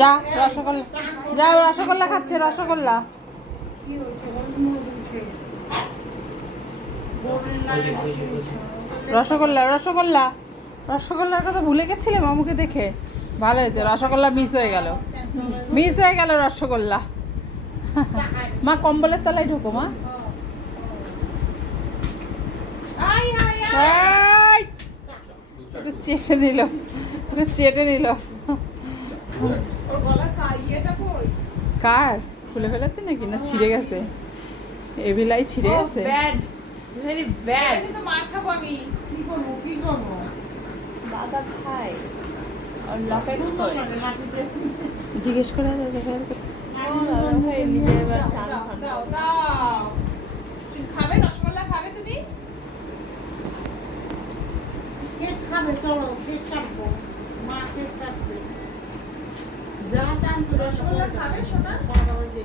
যা রসগোল্লা, যাও রসগোল্লা খাচ্ছে, রসগোল্লা। রসগোল্লা রসগোল্লা রসগোল্লার কথা ভুলে গেছিলে মামুকে দেখে? ভালো হয়েছে, রসগোল্লা মিস হয়ে গেল, মিস হয়ে গেল রসগোল্লা। মা কম্বলের তলায় ঢোকো মা। চেটে নিল, চেটে নিল। কার খুলে ফেলেছে নাকি, না ছিঁড়ে গেছে? এভিলাই ছিঁড়ে গেছে। Very bad. তো মার খাবো আমি, কি করবো কি করবো? দাদা খায় আর লকেট করে। জিজ্ঞেস করে দেখা করছে। দাদা ভাই নিজে এবার চান খান। খাবে রসগোল্লা, খাবে তুমি? কেক খাবে, চলো কেক কাটবো, মা কেক কাটবে। যা চান তো রসগোল্লা খাবে সোনা? বাবা ওই যে